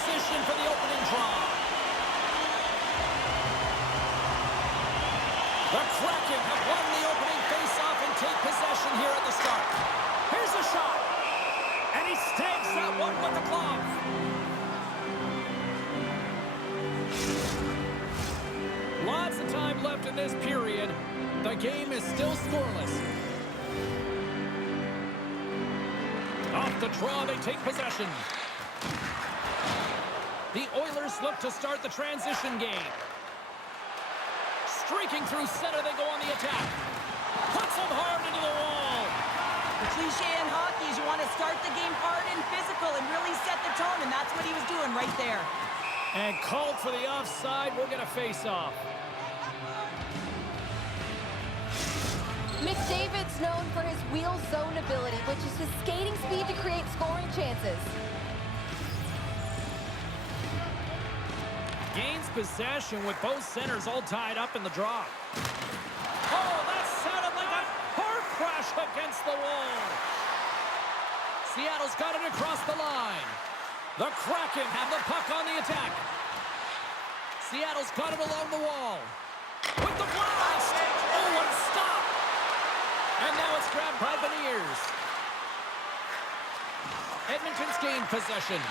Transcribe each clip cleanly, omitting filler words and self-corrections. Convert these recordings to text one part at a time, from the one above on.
position for the opening draw. The Kraken have won the opening faceoff and take possession here at the start. Here's the shot. And he snags that one with the glove. Lots of time left in this period. The game is still scoreless. Off the draw, they take possession. The Oilers look to start the transition game. Streaking through center, they go on the attack. Puts them hard into the wall. The cliche in hockey is you want to start the game hard and physical and really set the tone, and that's what he was doing right there. And called for the offside. We'll get a face-off. McDavid's known for his wheel zone ability, which is his skating speed to create scoring chances. Gains possession with both centers all tied up in the draw. Oh, that sounded like a car crash against the wall. Seattle's got it across the line. The Kraken have the puck on the attack. Seattle's got it along the wall. With the blast! Oh, what a stop! And now it's grabbed by Beniers. Edmonton's gained possession.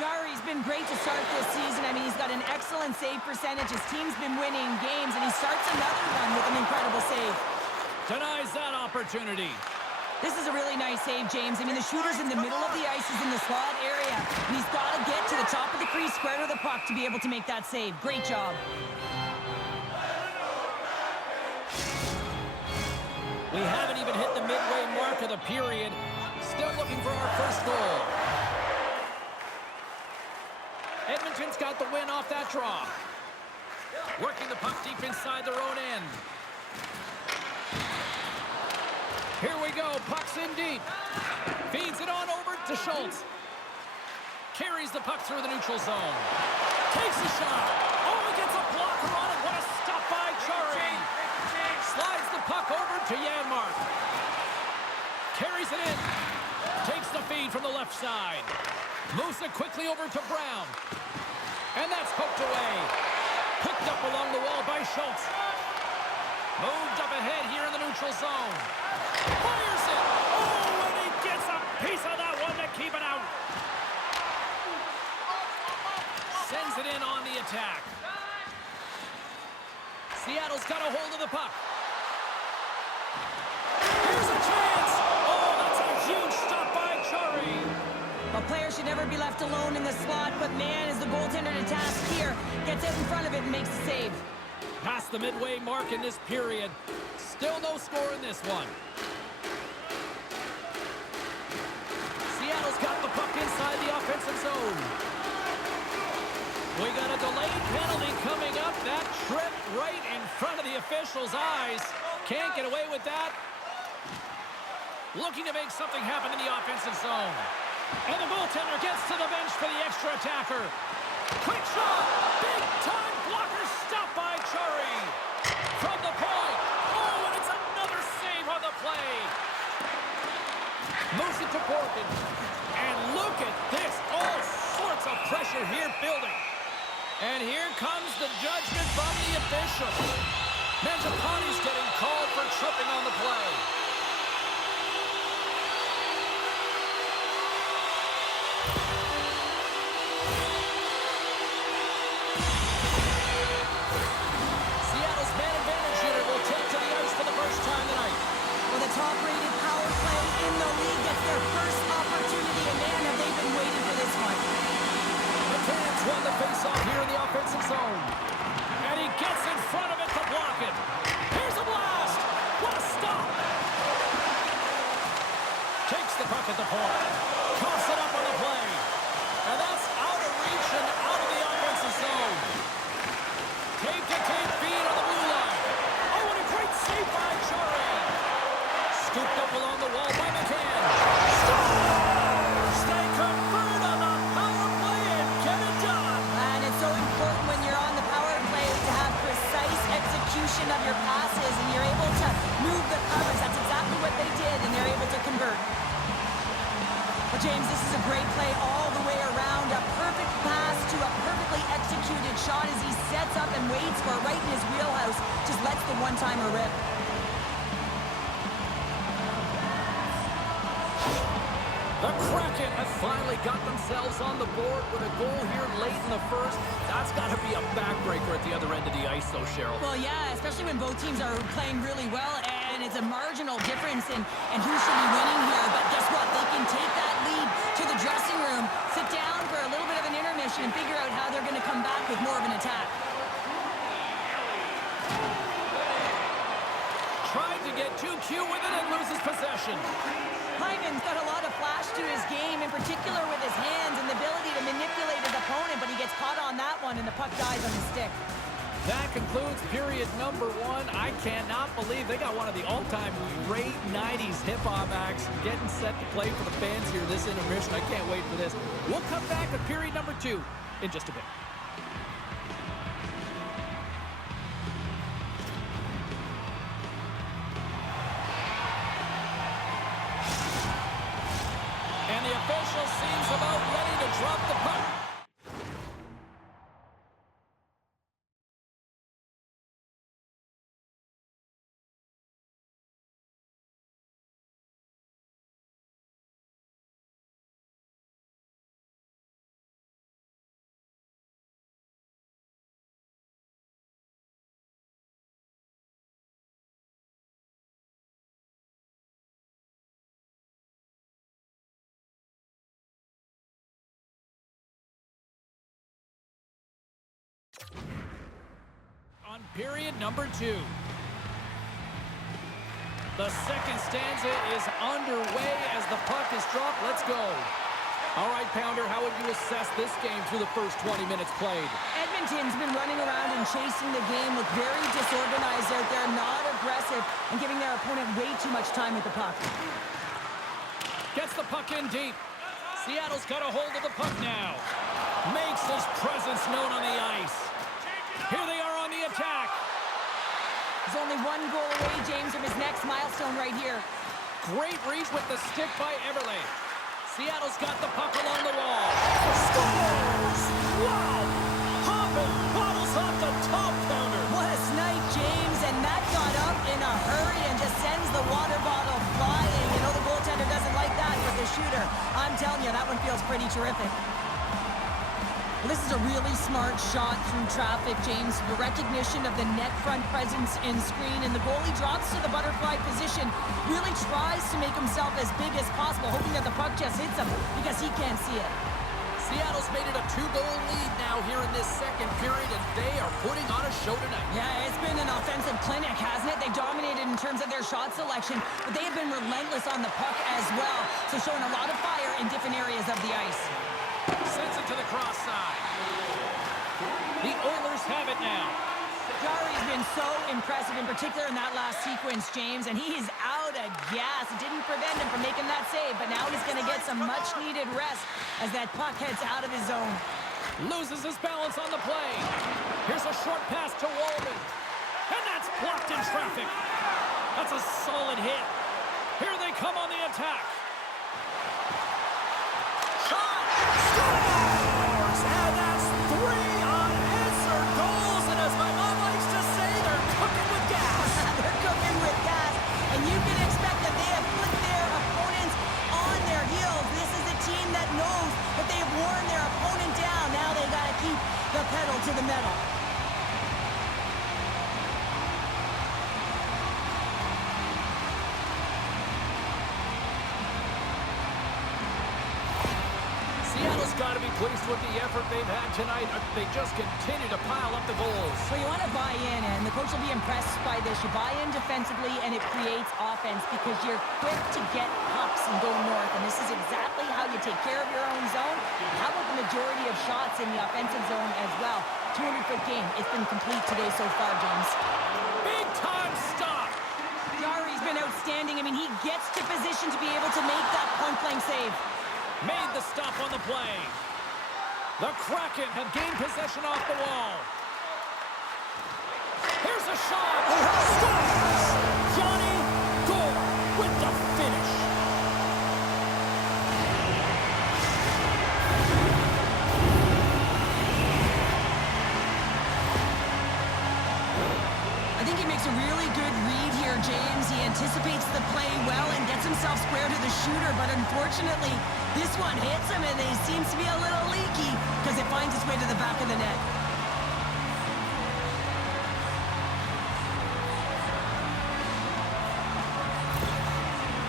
Jarry's been great to start this season. I mean, he's got an excellent save percentage. His team's been winning games, and he starts another one with an incredible save. Denies that opportunity. This is a really nice save, James. I mean, the shooter's in the middle of the ice. He's in the slot area, and he's got to get to the top of the crease, square to the puck, to be able to make that save. Great job. We haven't even hit the midway mark of the period. Still looking for our first goal. Edmonton's got the win off that draw. Working the puck deep inside their own end. Here we go. Puck's in deep. Feeds it on over to Schultz. Carries the puck through the neutral zone. Takes a shot. Oh, he gets a blocker on it. What a stop by Chari. Slides the puck over to Janmark. Carries it in. Takes the feed from the left side. Moves it quickly over to Brown. And that's poked away. Picked up along the wall by Schultz. Moved up ahead here in the neutral zone. Fires it. Oh, and he gets a piece of that one to keep it out. Sends it in on the attack. Seattle's got a hold of the puck. Here's a chance. Oh, that's a huge stop by Chari. A player should never be left alone in the slot, but man, is the goaltender to task here. Gets out in front of it and makes the save. Past the midway mark in this period. Still no score in this one. Seattle's got the puck inside the offensive zone. We got a delayed penalty coming up. That tripped right in front of the official's eyes. Can't get away with that. Looking to make something happen in the offensive zone. And the goaltender gets to the bench for the extra attacker. Quick shot! Big time blocker stop by Chari. From the point. Oh, and it's another save on the play. Moves it to Borkin. And look at this. All sorts of pressure here building. And here comes the judgment from the official. Mangiapane's getting called for tripping on the play. Seattle's man advantage unit will take to the ice for the first time tonight. Well, the top-rated power play in the league gets their first opportunity, and man, have they been waiting for this one. The Canucks won the face-off here in the offensive zone. And he gets in front of it to block it. Here's a blast! What a stop! Takes the puck at the point. Coughs it up on the play. And that's out of reach and out of the offensive zone. Tape-to-tape feed on the blue line. Oh, and a great save by Chari. Scooped up along the wall by McCann. Scores! They convert on the power play and get it done. And it's so important when you're on the power play to have precise execution of your passes, and you're able to move the covers. That's exactly what they did, and they're able to convert. Well, James, this is a great play all the way around. A perfect pass to a perfectly executed shot as he sets up and waits for it right in his wheelhouse. Just lets the one-timer rip. The Kraken have finally got themselves on the board with a goal here late in the first. That's got to be a backbreaker at the other end of the ice, though, Cheryl. Well, yeah, especially when both teams are playing really well, and it's a marginal difference in who should be winning here. But guess what? They can take that lead to the dressing room, sit down for a little bit of an intermission, and figure out how they're going to come back with more of an attack. Tried to get too cute with it and loses possession. Hyman's got a lot of flash to his game, in particular with his hands and the ability to manipulate his opponent, but he gets caught on that one, and the puck dies on the stick. That concludes period number 1. I cannot believe they got one of the all-time great 90s hip-hop acts getting set to play for the fans here this intermission. I can't wait for this. We'll come back with period number 2 in just a bit. And the official seems about ready to drop the puck. On period number 2. The second stanza is underway as the puck is dropped. Let's go. All right, Pounder, how would you assess this game through the first 20 minutes played? Edmonton's been running around and chasing the game, look very disorganized out there, not aggressive, and giving their opponent way too much time with the puck. Gets the puck in deep. Seattle's got a hold of the puck now. Makes his presence known on the ice. Here they are on the attack. He's only one goal away, James, from his next milestone right here. Great reach with the stick by Everly. Seattle's got the puck along the wall. Scores! Wow! Hopping bottles off the top counter. What a snipe, James, and that got up in a hurry and just sends the water bottle flying. You know the goaltender doesn't like that with the shooter. I'm telling you, that one feels pretty terrific. Well, this is a really smart shot through traffic, James. The recognition of the net front presence and screen, and the goalie drops to the butterfly position, really tries to make himself as big as possible, hoping that the puck just hits him because he can't see it. Seattle's made it a 2-goal lead now here in this second period, and they are putting on a show tonight. Yeah, it's been an offensive clinic, hasn't it? They dominated in terms of their shot selection, but they have been relentless on the puck as well, so showing a lot of fire in different areas of the ice. Sends it to the cross side. The Oilers have it now. Jari's been so impressive, in particular in that last sequence, James, and he is out of gas. It didn't prevent him from making that save, but now he's going to get some much-needed rest as that puck heads out of his zone. Loses his balance on the play. Here's a short pass to Wallman. And that's blocked in traffic. That's a solid hit. Here they come on the attack. Shot! Scores! And that's 3 unanswered goals. And as my mom likes to say, they're cooking with gas. They're cooking with gas, and you can expect that they have put their opponents on their heels. This is a team that knows that they have worn their opponent down. Now they got to keep the pedal to the metal. Seattle's got to be pleased with the effort they've had tonight. They just continue to pile up the goals. Well, you want to buy in, and the coach will be impressed by this. You buy in defensively, and it creates offense because you're quick to get pucks and go north, and this is exactly how you take care of your own zone. How about the majority of shots in the offensive zone as well? 200-foot game. It's been complete today so far, James. Big time stop. Jari's been outstanding. I mean, he gets to position to be able to make that point-blank save. Made the stop on the play. The Kraken have gained possession off the wall. Here's a shot. Scores! Johnny Gore with the finish. square to the shooter, but unfortunately, this one hits him and he seems to be a little leaky because it finds its way to the back of the net.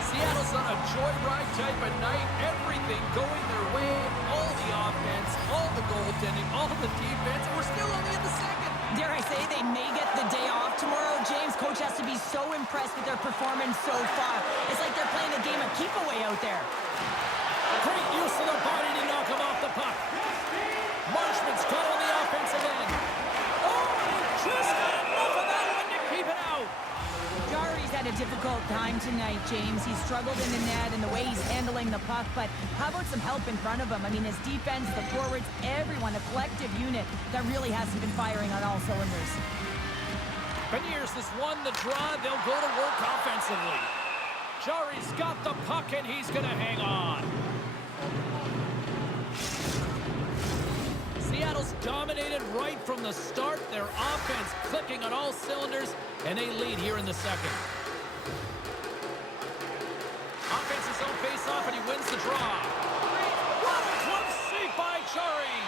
Seattle's on a joyride type of night. Everything going their way. All the offense, all the goaltending, all the defense. And we're still only in the second. Dare I say they may get the day off tomorrow, James. Coach has to be so impressed with their performance so far. It's like they're playing a game of keep-away out there. Great use of the body to knock him off the puck. Marshman's got on the offensive end. Oh, he just got enough of that one to keep it out. Jarry's had a difficult time tonight, James. He's struggled in the net and the way he's handling the puck, but how about some help in front of him? I mean, his defense, the forwards, everyone, a collective unit that really hasn't been firing on all cylinders. Beniers has won the draw. They'll go to work offensively. Jarry's got the puck, and he's going to hang on. Seattle's dominated right from the start. Their offense clicking on all cylinders, and they lead here in the second. Offense's own face-off, and he wins the draw. What a close save by Jarry.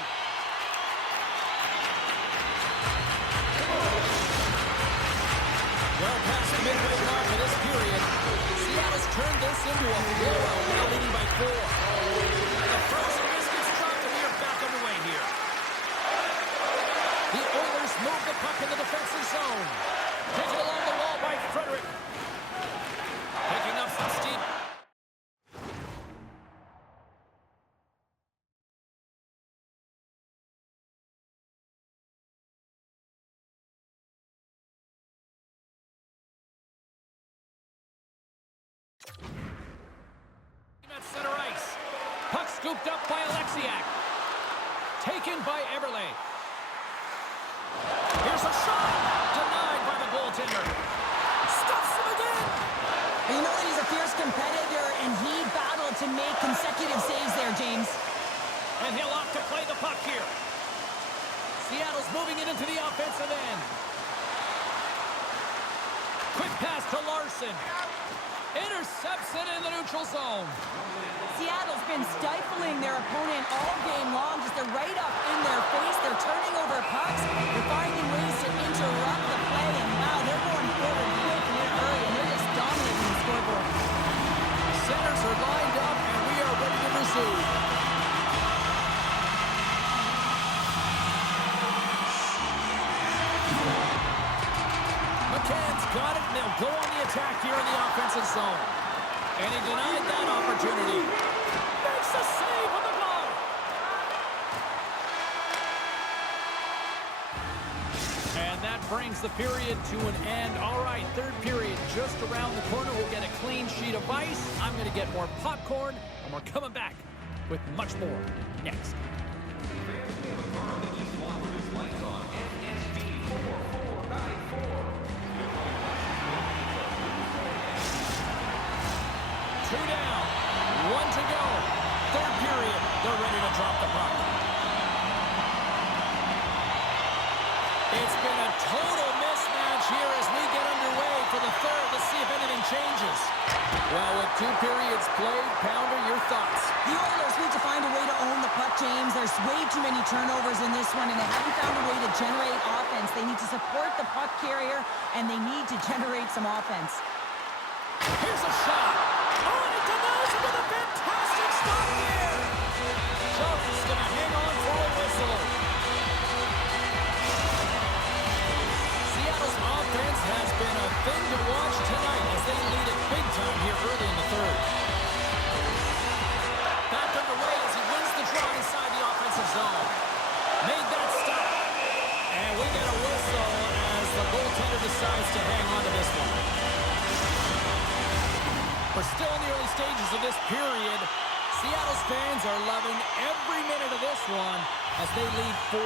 Well past the midway mark of this period, Seattle's turned this into a blowout, now leading by 4. The first biscuits dropped, and we are back underway here. The Oilers move the puck in the defensive zone. Taken along the wall by Frederick. Picking up some steam. At center ice. Puck scooped up by Alexiak. Taken by Eberle. Here's a shot. Denied by the goaltender. Stuffs him again. You know that he's a fierce competitor, and he battled to make consecutive saves there, James. And he'll opt to play the puck here. Seattle's moving it into the offensive end. Quick pass to Larson. Intercepts it in the neutral zone. Seattle's been stifling their opponent all game long. Just they're right up in their face. They're turning over pucks. They're finding ways to interrupt the play. And wow, they're going forward quick and in a hurry. And they're just dominating the scoreboard. Centers are lined up, and we are ready to resume. McCann's got it, and they'll go on the attack here in the offensive zone. And he denied that opportunity. Makes a save with the glove. And that brings the period to an end. All right, third period just around the corner. We'll get a clean sheet of ice. I'm going to get more popcorn, and we're coming back with much more next. Two down, 1 to go. Third period, they're ready to drop the puck. It's been a total mismatch here as we get underway for the third. Let's see if anything changes. Well, with 2 periods played, Pounder, your thoughts? The Oilers need to find a way to own the puck, James. There's way too many turnovers in this one, and they haven't found a way to generate offense. They need to support the puck carrier, and they need to generate some offense. Here's a shot. Oh, and it denies it with a fantastic stop here. Jarry's going to hang on for a whistle. Seattle's offense has been a thing to watch tonight as they lead it big time here early in the third. Back underway as he wins the draw inside the offensive zone. Made that stop. And we get a whistle as the goaltender decides to hang on to this one. We're still in the early stages of this period. Seattle's fans are loving every minute of this one as they lead 4-0.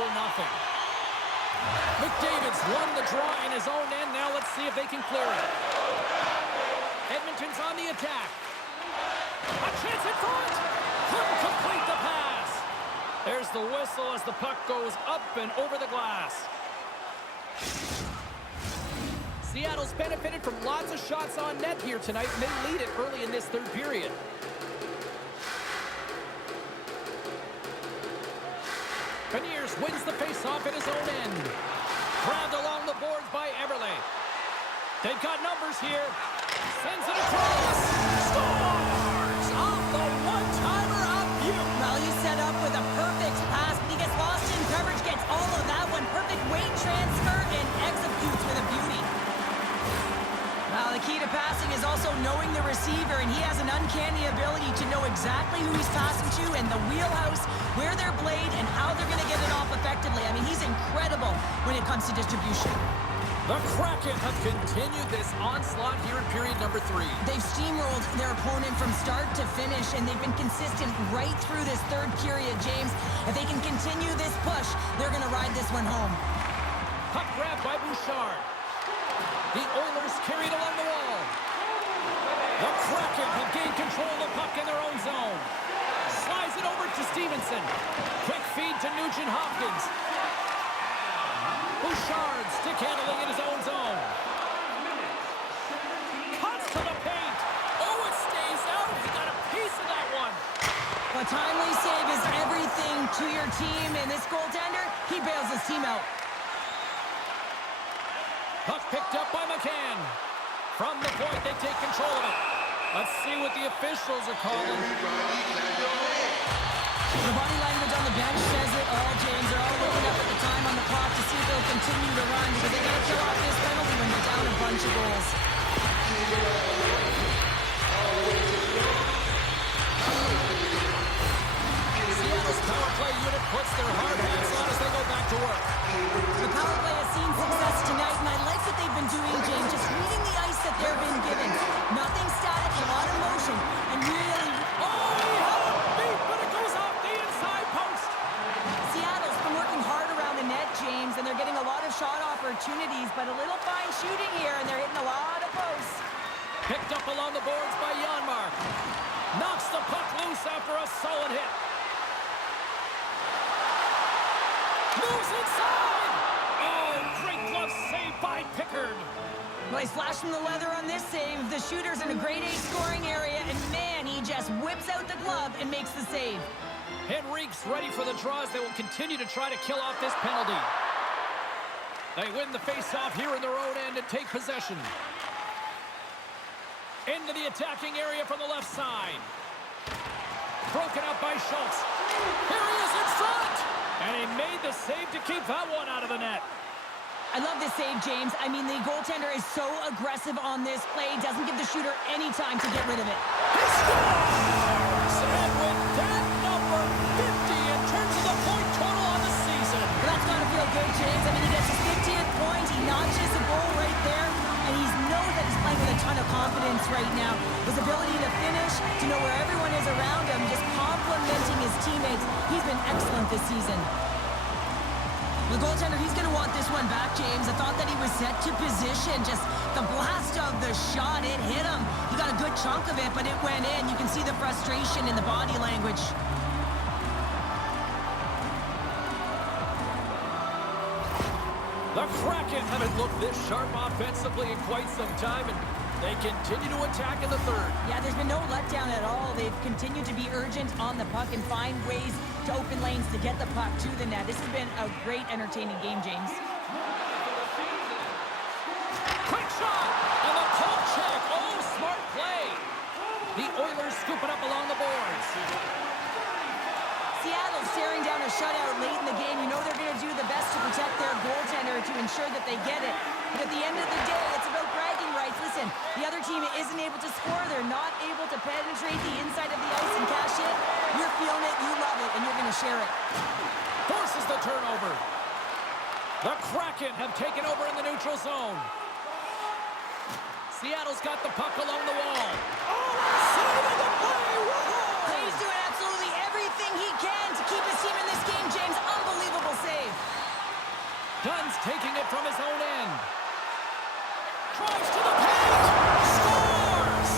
McDavid's won the draw in his own end. Now let's see if they can clear it. Edmonton's on the attack. A chance in front. Couldn't complete the pass. There's the whistle as the puck goes up and over the glass. Seattle's benefited from lots of shots on net here tonight, and they lead it early in this third period. Beniers wins the faceoff at his own end. Grabbed along the boards by Everly. They've got numbers here. Sends it across. Scores! Off the one-timer of Butte. Well, he's set up with a perfect pass, but he gets lost in coverage, gets all of that one. Perfect weight transfer and executes with a beauty. Now, the key to passing is also knowing the receiver, and he has an uncanny ability to know exactly who he's passing to and the wheelhouse, where they're blade, and how they're going to get it off effectively. I mean, he's incredible when it comes to distribution. The Kraken have continued this onslaught here in period number 3. They've steamrolled their opponent from start to finish, and they've been consistent right through this third period, James. If they can continue this push, they're going to ride this one home. Puck grab by Bouchard. The Oilers carried along the wall. The Kraken have gained control of the puck in their own zone. Slides it over to Stevenson. Quick feed to Nugent-Hopkins. Bouchard stick handling in his own zone. Cuts to the paint. Oh, it stays out. He got a piece of that one. A timely save is everything to your team, and this goaltender, he bails his team out. Puck picked up by McCann. From the point, they take control of it. Let's see what the officials are calling. The body language on the bench says it all, James. They're all looking up at the time on the clock to see if they'll continue to run, because they got to kill off this penalty when they're down a bunch of goals. Seattle's power play unit puts their hard hats on as they go back to work. The power play has seen success tonight, and I like what they've been doing, James. Just reading the ice that they've been given. Nothing static, a lot of motion, and really... Oh, he had a beat, but it goes off the inside post. Seattle's been working hard around the net, James, and they're getting a lot of shot opportunities, but a little fine shooting here, and they're hitting a lot of posts. Picked up along the boards by Janmark. Knocks the puck loose after a solid hit. Moves inside! Oh, great glove save by Pickard. Well, he's flashing the leather on this save. The shooter's in a grade A scoring area, and man, he just whips out the glove and makes the save. Henrique's ready for the draws. They will continue to try to kill off this penalty. They win the face-off here in their own end and take possession. Into the attacking area from the left side. Broken up by Schultz. Here he is in front! And he made the save to keep that one out of the net. I love this save, James. I mean, the goaltender is so aggressive on this play. Doesn't give the shooter any time to get rid of it. He scores! And with that number 50 in terms of the point total on the season. Well, that's got to feel good, James. I mean, he gets his 50th point. He notches a goal right there. And he knows that he's playing with a ton of confidence right now. His ability to finish, to know where everyone is around him, just complimenting his teammates. He's been excellent this season. The goaltender, he's going to want this one back, James. I thought that he was set to position. Just the blast of the shot, it hit him. He got a good chunk of it, but it went in. You can see the frustration in the body language. The Kraken haven't looked this sharp offensively in quite some time, and they continue to attack in the third. Yeah, there's been no letdown at all. They've continued to be urgent on the puck and find ways to open lanes to get the puck to the net. This has been a great, entertaining game, James. Quick shot! And the poke check! Oh, smart play! The Oilers scoop it up along the boards. Seattle staring down a shutout late in the game. You know they're going to do the best to protect their goaltender to ensure that they get it. But at the end of the day, it's about bragging rights. Listen, the other team isn't able to score. They're not able to penetrate the inside of the ice and cash it. You're feeling it, you love it, and you're going to share it. Forces the turnover. The Kraken have taken over in the neutral zone. Seattle's got the puck along the wall. Oh, saving the play! Whoa! He's doing absolutely everything he can to keep his team in this game, James. Unbelievable save. Dunn's taking it from his own end. Drives to the paint! Scores!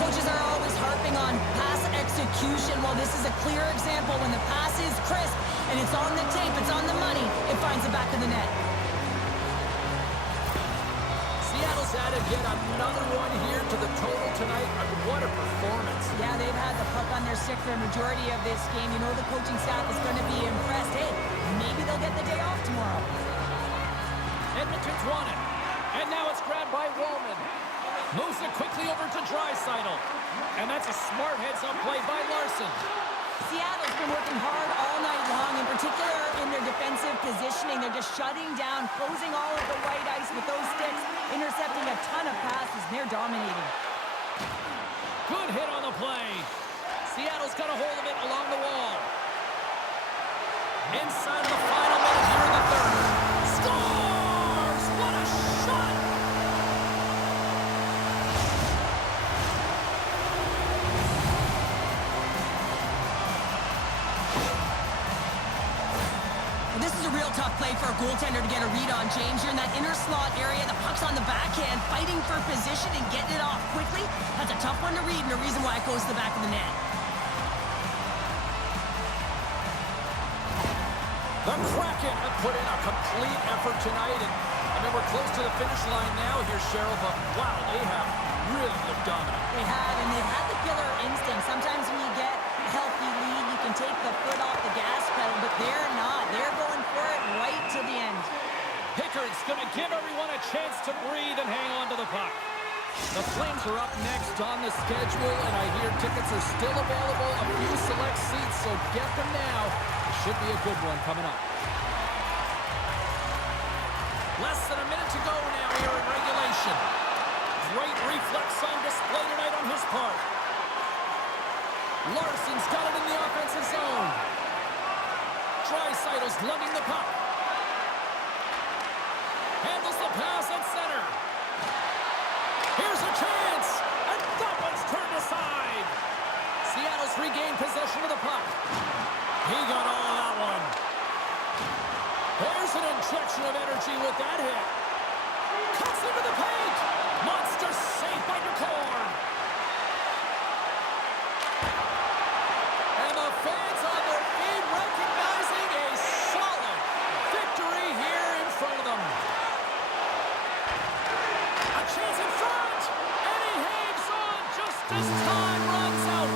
Coaches are always harping on execution, well, this is a clear example. When the pass is crisp and it's on the tape, it's on the money, it finds the back of the net. Seattle's added yet another one here to the total tonight. What a performance. Yeah, they've had the puck on their stick for a majority of this game. You know the coaching staff is going to be impressed. Hey, maybe they'll get the day off tomorrow. Edmonton's won it. And now it's grabbed by Wallman. Moves it quickly over to Draisaitl. And that's a smart heads-up play by Larson. Seattle's been working hard all night long, in particular in their defensive positioning. They're just shutting down, closing all of the white ice with those sticks, intercepting a ton of passes, and they're dominating. Good hit on the play. Seattle's got a hold of it along the wall. Inside of the final minute here in the third. Scores! What a shot! This is a real tough play for a goaltender to get a read on, James. You're in that inner slot area. The puck's on the backhand, fighting for position and getting it off quickly. That's a tough one to read, and the reason why it goes to the back of the net. The Kraken have put in a complete effort tonight, and I mean, we're close to the finish line now here, Cheryl, but wow, they have really looked dominant. They have, and they've had the killer instinct. Sometimes when you get a healthy lead, you can take the foot off the gas pedal, but they're not. They're going for it right to the end. Pickard's going to give everyone a chance to breathe and hang on to the puck. The Flames are up next on the schedule, and I hear tickets are still available, a few select seats, so get them now. It should be a good one coming up. Less than a minute to go now here in regulation. Great reflex on display tonight on his part. Larson's got it in the offensive zone. Draisaitl's lugging the puck. Handles the pass at center. Here's a chance, and that one's turned aside. Seattle's regained possession of the puck. He got all of that one. There's an injection of energy with that hit. Cuts into the paint. Monster save by McCord. And the fans on their feet recognizing a solid victory here in front of them. A chance in front, and he hangs on just as time runs out.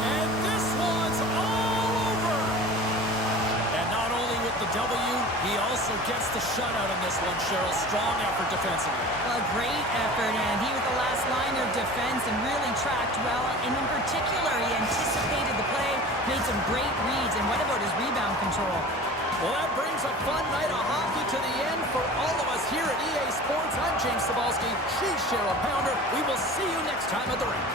And this one's all over. And not only with the W, he also gets the shutout on this one, Cheryl. Strong effort defensively. A great effort, and he with the last line of defense and really tracked well. And in particular, he anticipated the play, made some great reads, and what about his rebound control? Well, that brings a fun night of hockey to the end for all of us here at EA Sports. I'm James Cebulski. She's Cheryl Pounder. We will see you next time at the rink.